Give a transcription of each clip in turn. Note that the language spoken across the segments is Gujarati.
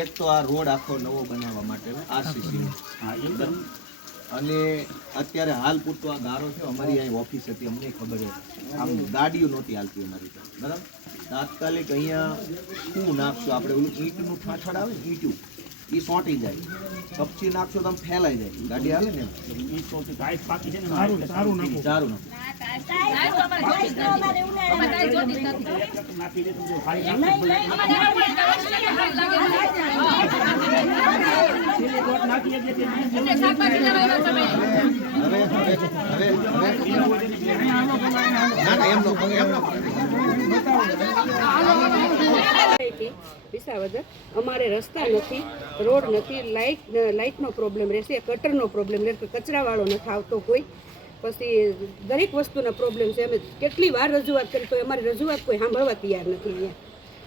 એક તો આ રોડ આખો નવો બનાવવા માટે આરસીસી હા એકદમ અને અત્યારે હાલ પૂરતો આ ગારો છે અમારી અહીં ઓફિસ હતી અમને ખબર હતી. આમ ગાડીઓ નહોતી હાલતી અમારી ત્યાં બરાબર? તાત્કાલિક અહીંયા શું નાખશું આપણે ઓલું ઈંટનું ઠાઠડ આવે ઈંટું એ સોંટી જાય. કપચી નાખશો તો ફેલાઈ જાય. ગાડી હાલે ને? સારું નાખો. સારું નાખો. નાખી દે તો ખાલી નાખી છેલ્લે દોઢ નાખી દે તે હવે હવે હવે હવે ના ના એમ નો એમ નો સોસાયટી અમારે રસ્તા નથી, રોડ નથી લાઇટ લાઇટનો પ્રોબ્લેમ રહેશે કટરનો પ્રોબ્લેમ રહેશે કચરાવાળો નથી આવતો કોઈ. પછી દરેક વસ્તુના પ્રોબ્લેમ છે. અમે કેટલી વાર રજૂઆત કરી તો અમારી રજૂઆત કોઈ સાંભળવા તૈયાર નથી અહીંયા.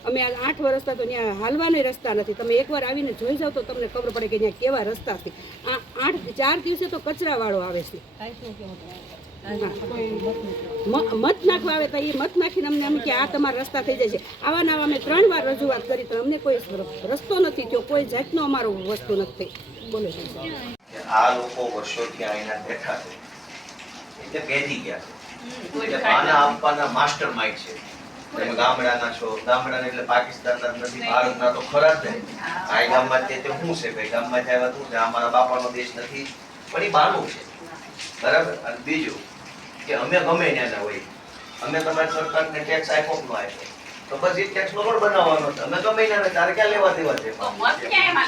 અમે આ આઠ વર્ષ તો ત્યાં હાલવાના રસ્તા નથી. તમે એકવાર આવીને જોઈ જાઓ તો તમને ખબર પડે કે ત્યાં કેવા રસ્તા છે. આ આઠ ચાર દિવસે તો કચરાવાળો આવે છે. મત નાખવા આવે તો એ મત નાખીને અમને એમ કે આ તમારા રસ્તા થઈ જાય છે. આવા ના અમે ત્રણ વાર રજૂઆત કરી તો અમને કોઈ રસ્તો નથી થયો. કોઈ જાતનો અમારો વસ્તુ નથી થઈ. બોલો આ લોકો વર્ષોથી અહીંના બેઠા છે. એટલે બેસી ગયા છે. આપવાના માસ્ટર માઇન્ડ છે. તમે ગામડાના છો. ગામડાના એટલે પાકિસ્તાનના નથી ભારતના તો ખરા જ ને. આ ગામમાં તે તે શું છે ભાઈ? ગામમાં આવ્યા શું છે અમારા બાપાનો દેશ નથી. પણ એ બાનું છે. બરાબર? અને બીજું કે અમે ગમે ત્યાંના હોય. અમે તમારી સરકારને ટેક્સ આપ્યો કે ન આપ્યો? તો બસ એ ટેક્સ નો રોડ બનાવવાનો છે. અમે ગમે ત્યાંના તારે ક્યાં લેવા દેવા છે? મત નહીં મત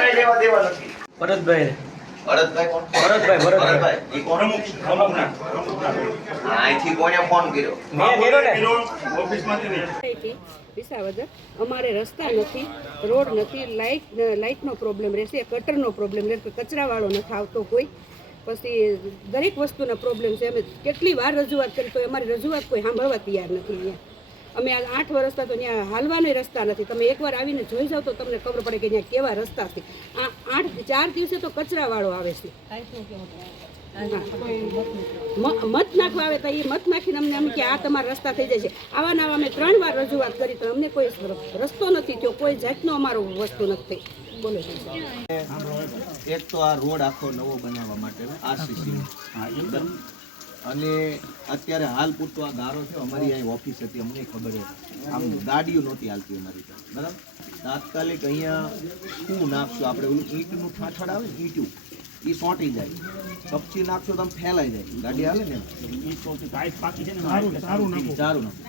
નહીં લેવા દેવા નથી. ભરતભાઈ ભરતભાઈ કોણ? ભરતભાઈ, ભરતભાઈ. ભરતભાઈ કોણ? પ્રમુખ પ્રમુખના પ્રમુખના અહીંથી કોને ફોન કર્યો? મેં કર્યો ને. ઓફિસમાંથી નહીં. વિસાવદર. અમારે રસ્તા નથી રોડ નથી લાઇટ લાઇટનો પ્રોબ્લેમ રહેશે કટરનો પ્રોબ્લેમ રહેશે કચરાવાળો નથી આવતો કોઈ. પછી દરેક વસ્તુના પ્રોબ્લેમ છે. અમે કેટલી વાર રજૂઆત કરી તો અમારી રજૂઆત કોઈ સાંભળવા તૈયાર નથી અહીંયા. અમે આ આઠ વર્ષ તો ત્યાં હાલવાના રસ્તા નથી. તમે એકવાર આવીને જોઈ જાઓ તો તમને ખબર પડે કે ત્યાં કેવા રસ્તા છે. આ આઠ ચાર દિવસે તો કચરાવાળો આવે છે. મ- મત નાખવા આવે તો એ મત નાખીને અમને એમ કે આ તમારા રસ્તા થઈ જાય છે. આવા ને આવા અમે ત્રણ વાર રજૂઆત કરી તો અમને કોઈ રસ્તો નથી થયો. કોઈ જાતનો અમારો વસ્તુ નથી થઈ. બોલો એક તો આ રોડ આખો નવો બનાવવા માટે હા એકદમ અને અત્યારે હાલ પૂરતો આ ગારો છે અમારી અહીં ઓફિસ હતી અમને ખબર હતી આમ ગાડીઓ નહોતી હાલતી અમારી ત્યાં. બરાબર? તાત્કાલિક અહીંયા શું નાખશો આપણે? ઓલું ઈંટનું ઠાઠડ આવે ને ઈંટું. એ સોંટી જાય. કપચી નાખશો તો આમ ફેલાઈ જાય. ગાડી હાલે ને સારું સારું નાખો.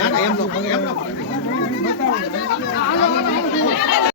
ના એમ લોકો એમ નો